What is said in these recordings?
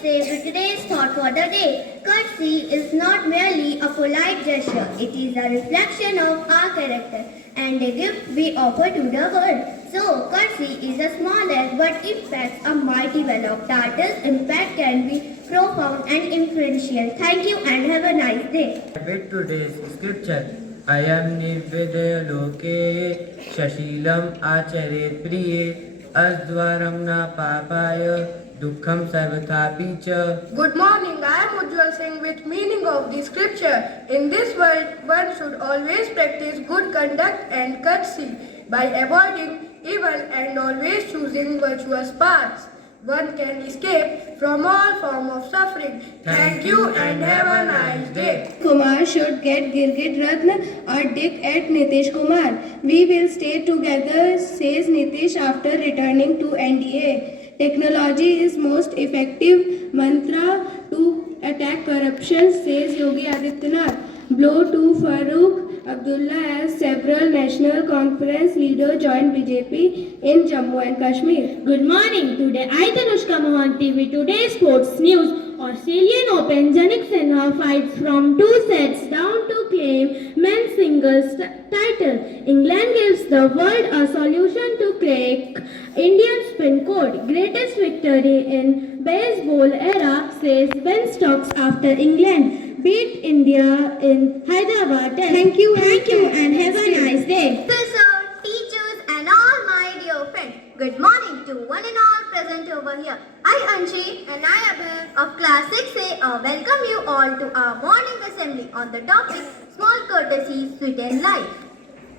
say with today's thought for the day. Courtesy is not merely a polite gesture, it is a reflection of our character and a gift we offer to the world. So, courtesy is a small act but impacts a mighty well of that. Its impact can be profound and influential. Thank you and have a nice day. With today's scripture, Ayam Nivede Loke Shashilam Achere Priye Asdwaram Na Papaya Dukham Sarvathapicha. Good morning, I am Ujjwal Singh with meaning of the scripture. In this world, one should always practice good conduct and courtesy by avoiding evil and always choosing virtuous paths. One can escape from all form of suffering. Thank you and have a nice day. Kumar should get Girgit Ratna or Dick at Nitish Kumar. We will stay together, says Nitish after returning to NDA. Technology is most effective mantra to attack corruption, says Yogi Adityanath. Blow to Farooq Abdullah as several national conference leaders joined BJP in Jammu and Kashmir. Good morning. Today I, Tanushka Mohanty, with today's sports news. Australian Open, Jannik Sinha fights from 2 sets down to claim men's singles title. England gives the world a solution to crack Indian spin code. Greatest victory in baseball era, says Ben Stokes after England beat India in Hyderabad. Thank you and have a nice day. Professor, teachers and all my dear friends, good morning to one and all present over here. I Anshi and I Abhay of class 6A welcome you all to our morning assembly on the topic small courtesies sweeten life.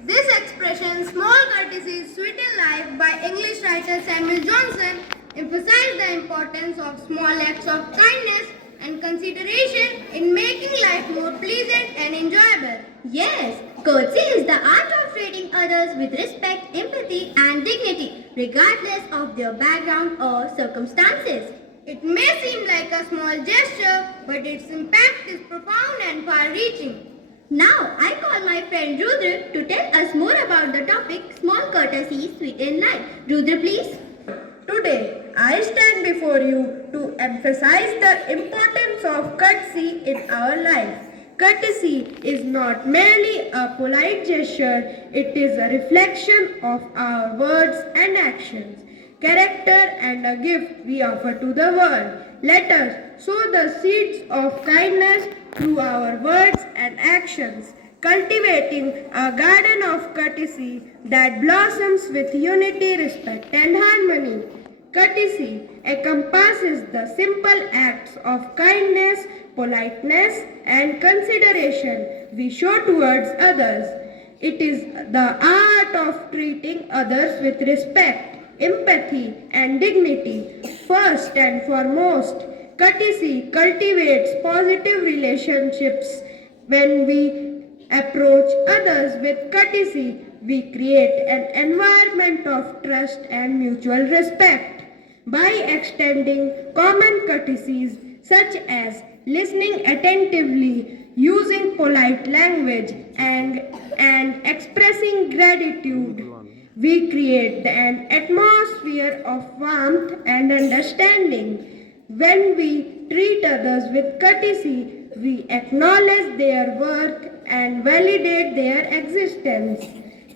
This expression, small courtesies sweeten life, by English writer Samuel Johnson, emphasized the importance of small acts of kindness and consideration in making life more pleasant and enjoyable. Yes, courtesy is the art of treating others with respect, empathy and dignity, regardless of their background or circumstances. It may seem like a small gesture, but its impact is profound and far-reaching. Now, I call my friend Rudra to tell us more about the topic small courtesies sweeten life. Rudra, please. Today, I stand before you to emphasize the importance of courtesy in our life. Courtesy is not merely a polite gesture, it is a reflection of our words and actions, character and a gift we offer to the world. Let us sow the seeds of kindness through our words and actions, cultivating a garden of courtesy that blossoms with unity, respect and harmony. Courtesy encompasses the simple acts of kindness, politeness and consideration we show towards others. It is the art of treating others with respect, empathy and dignity. First and foremost, courtesy cultivates positive relationships. When we approach others with courtesy, we create an environment of trust and mutual respect. By extending common courtesies such as listening attentively, using polite language and expressing gratitude, we create an atmosphere of warmth and understanding. When we treat others with courtesy, we acknowledge their worth and validate their existence.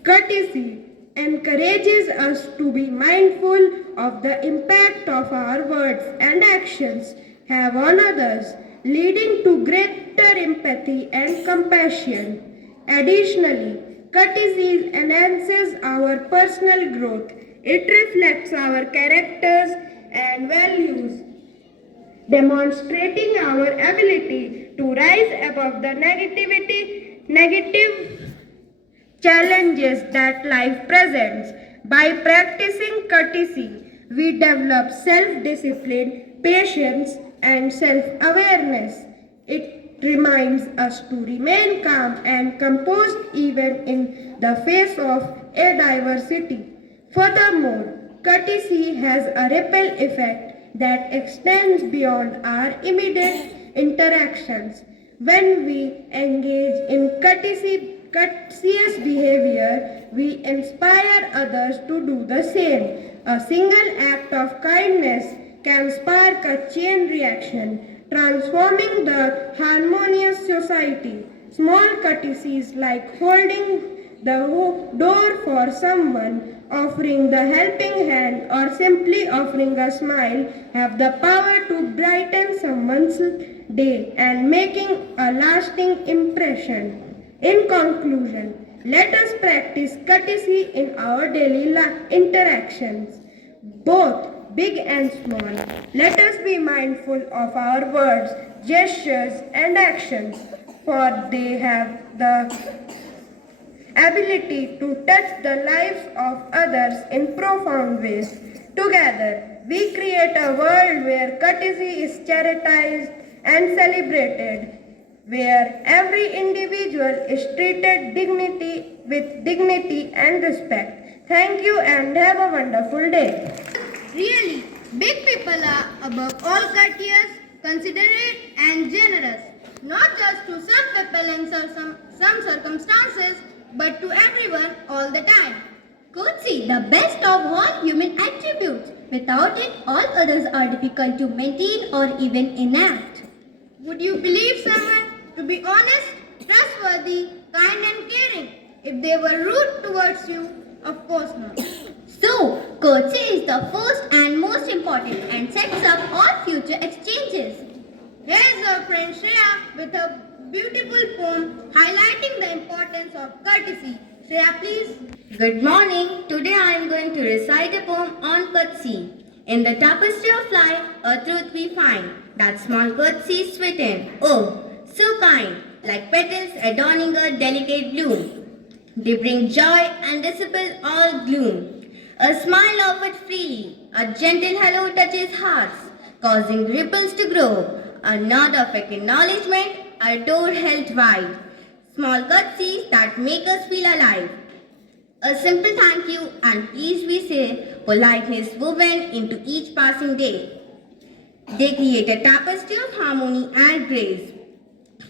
Courtesy encourages us to be mindful of the impact of our words and actions have on others, leading to greater empathy and compassion. Additionally, courtesy enhances our personal growth. It reflects our characters and values, demonstrating our ability to rise above the negative challenges that life presents. By practicing courtesy, we develop self-discipline, patience, and self-awareness. It reminds us to remain calm and composed even in the face of adversity. Furthermore, courtesy has a ripple effect that extends beyond our immediate interactions. When we engage in courteous behavior, we inspire others to do the same. A single act of kindness can spark a chain reaction, transforming the harmonious society. Small courtesies like holding the door for someone, offering the helping hand, or simply offering a smile have the power to brighten someone's day and making a lasting impression. In conclusion, let us practice courtesy in our daily interactions, both big and small. Let us be mindful of our words, gestures, and actions, for they have the ability to touch the lives of others in profound ways. Together, we create a world where courtesy is cherished and celebrated, where every individual is treated with dignity and respect. Thank you and have a wonderful day. Really, big people are above all courteous, considerate and generous. Not just to some people in some circumstances, but to everyone all the time. Courtesy, the best of all human attributes. Without it, all others are difficult to maintain or even enact. Would you believe someone to be honest, trustworthy, kind and caring if they were rude towards you? Of course not. So, courtesy is the first and most important and sets up all future exchanges. Here's our friend Shreya with a beautiful poem highlighting the importance of courtesy. Shreya, please. Good morning. Today I am going to recite a poem on courtesy. In the tapestry of life, a truth we find, that small courtesy sweeten. Oh, so kind, like petals adorning a delicate bloom. They bring joy and dissipate all gloom. A smile offered freely, a gentle hello touches hearts, causing ripples to grow. A nod of acknowledgement, a door held wide. Small courtesies that make us feel alive. A simple thank you and please we say, politeness woven into each passing day. They create a tapestry of harmony and grace,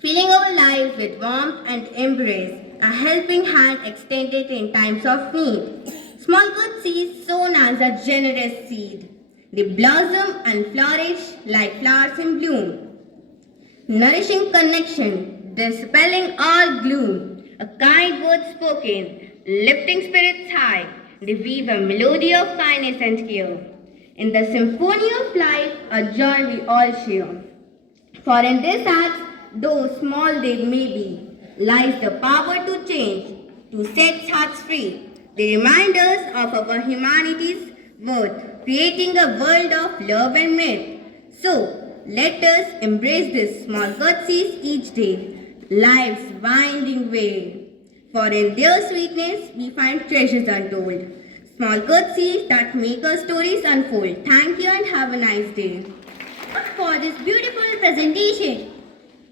filling our lives with warmth and embrace, a helping hand extended in times of need. Small courtesies sown as a generous seed. They blossom and flourish like flowers in bloom, nourishing connection, dispelling all gloom. A kind word spoken, lifting spirits high. They weave a melody of kindness and care. In the symphony of life, a joy we all share. For in this act, though small they may be, lies the power to change, to set hearts free. They remind us of our humanity's worth, creating a world of love and mirth. So, let us embrace these small courtesies each day, life's winding way. For in their sweetness, we find treasures untold. Small courtesies that make our stories unfold. Thank you and have a nice day. For this beautiful presentation.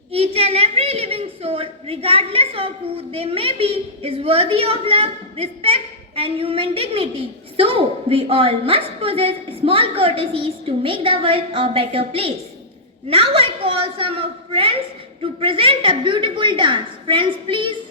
Each and every living soul, regardless of who they may be, is worthy of love, respect and human dignity. So, we all must possess small courtesies to make the world a better place. Now I call some of friends to present a beautiful dance. Friends, please.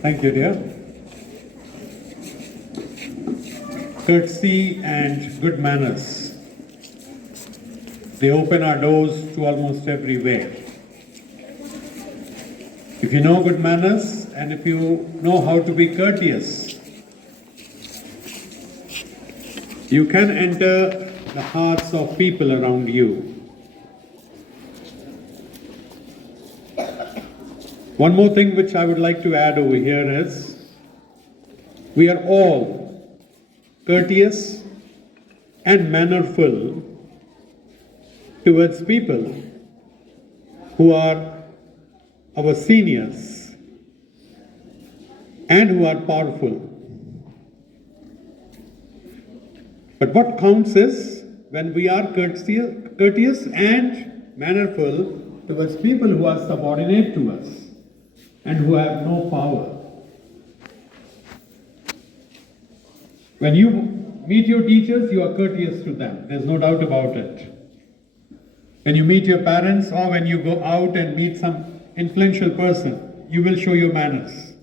Thank you, dear. Courtesy and good manners, they open our doors to almost everywhere. If you know good manners and if you know how to be courteous, you can enter the hearts of people around you. One more thing which I would like to add over here is, we are all courteous and mannerful towards people who are our seniors and who are powerful. But what counts is when we are courteous and mannerful towards people who are subordinate to us and who have no power. When you meet your teachers, you are courteous to them. There's no doubt about it. When you meet your parents or when you go out and meet some influential person, you will show your manners.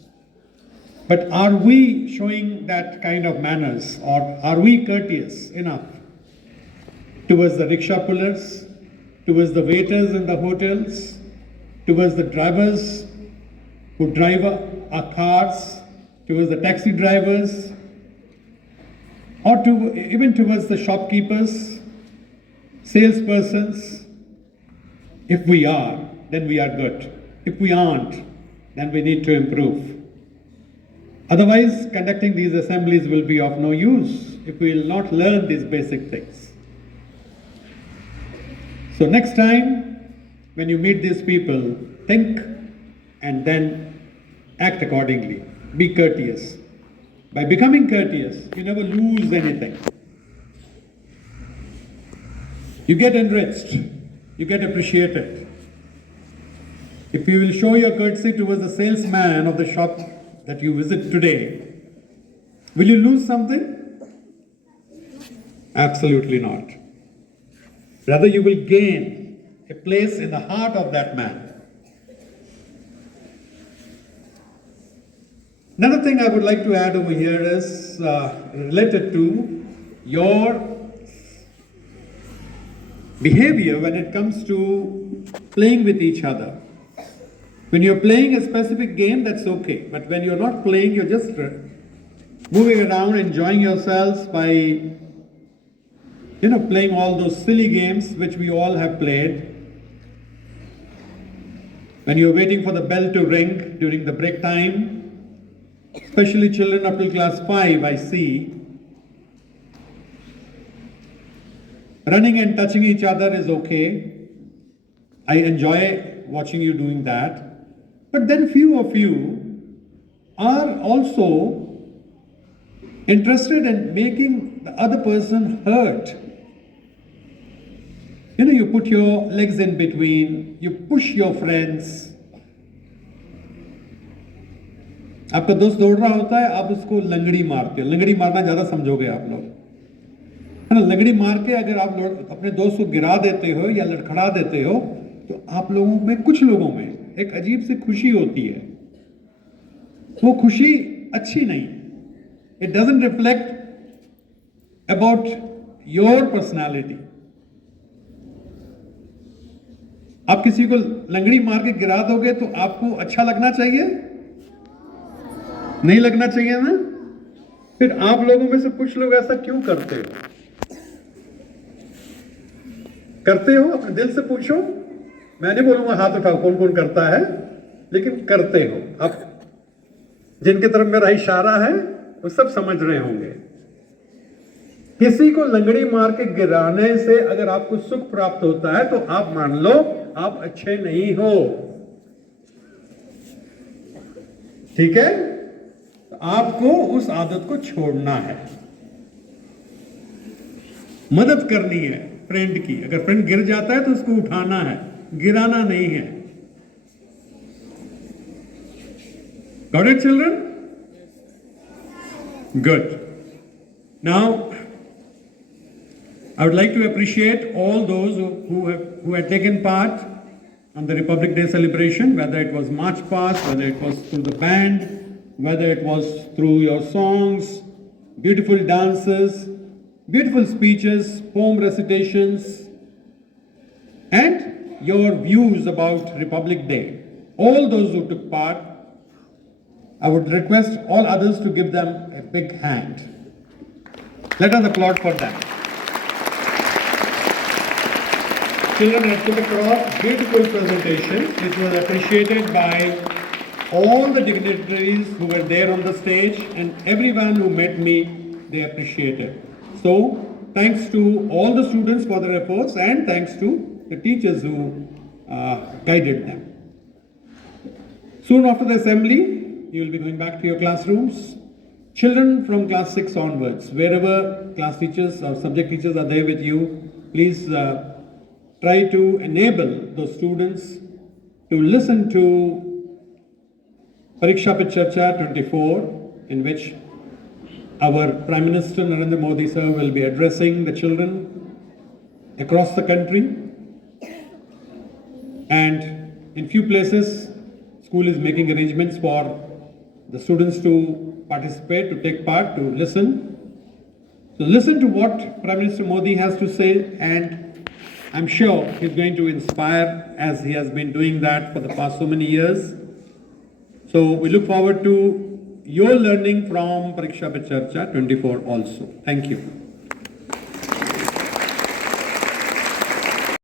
But are we showing that kind of manners, or are we courteous enough towards the rickshaw pullers, towards the waiters in the hotels, towards the drivers who drive our cars, towards the taxi drivers, or even towards the shopkeepers, salespersons? If we are, then we are good. If we aren't, then we need to improve. Otherwise, conducting these assemblies will be of no use if we will not learn these basic things. So next time, when you meet these people, think and then act accordingly. Be courteous. By becoming courteous, you never lose anything. You get enriched. You get appreciated. If you will show your courtesy towards the salesman of the shop that you visit today, will you lose something? Absolutely not. Rather, you will gain a place in the heart of that man. Another thing I would like to add over here is related to your behavior when it comes to playing with each other. When you're playing a specific game, that's okay. But when you're not playing, you're just moving around, enjoying yourselves by, playing all those silly games which we all have played. When you're waiting for the bell to ring during the break time, especially children up till class 5, I see, running and touching each other is okay. I enjoy watching you doing that. But then few of you are also interested in making the other person hurt. You put your legs in between, you push your friends. आपका दोस्त दौड़ रहा होता है, आप उसको लंगड़ी मारते हो. लंगड़ी मारना ज़्यादा समझोगे आप लोग, है ना. लंगड़ी मार के अगर आप अपने दोस्त को गिरा देते हो या लड़खड़ा देते हो, तो आप लोगों में, कुछ लोगों में एक अजीब सी खुशी होती है. वो खुशी अच्छी नहीं. It doesn't reflect about your personality. आप किसी को लंगड़ी मार के गिरा दोगे तो आपको अच्छा लगना चाहिए? नहीं लगना चाहिए ना. फिर आप लोगों में से कुछ लोग ऐसा क्यों करते हो? करते हो? अपने दिल से पूछो. मैं नहीं बोलूंगा हाथ उठाओ कौन कौन करता है, लेकिन करते हो. आप जिनके तरफ मेरा इशारा है वो सब समझ रहे होंगे. किसी को लंगड़ी मार के गिराने से अगर आपको सुख प्राप्त होता है तो आप मान लो आप अच्छे नहीं हो. ठीक है? तो आपको उस आदत को छोड़ना है. मदद करनी है फ्रेंड की. अगर फ्रेंड गिर जाता है तो उसको उठाना है, गिराना नहीं है. Got it, children? Good. Now, I would like to appreciate all those who had taken part on the Republic Day celebration, whether it was march past, whether it was through the band, whether it was through your songs, beautiful dances, beautiful speeches, poem recitations, and your views about Republic Day. All those who took part, I would request all others to give them a big hand. Let us applaud for them. Children had put across beautiful presentation, which was appreciated by all the dignitaries who were there on the stage, and everyone who met me, they appreciated. So, thanks to all the students for their efforts, and thanks to the teachers who guided them. Soon after the assembly, you will be going back to your classrooms. Children from class 6 onwards, wherever class teachers or subject teachers are there with you, please try to enable those students to listen to Pariksha Pe Charcha 24, in which our Prime Minister Narendra Modi sir will be addressing the children across the country. And in few places, school is making arrangements for the students to participate, to take part, to listen. So listen to what Prime Minister Modi has to say, and I'm sure he's going to inspire, as he has been doing that for the past so many years. So we look forward to your learning from Pariksha Pe Charcha 24 also. Thank you.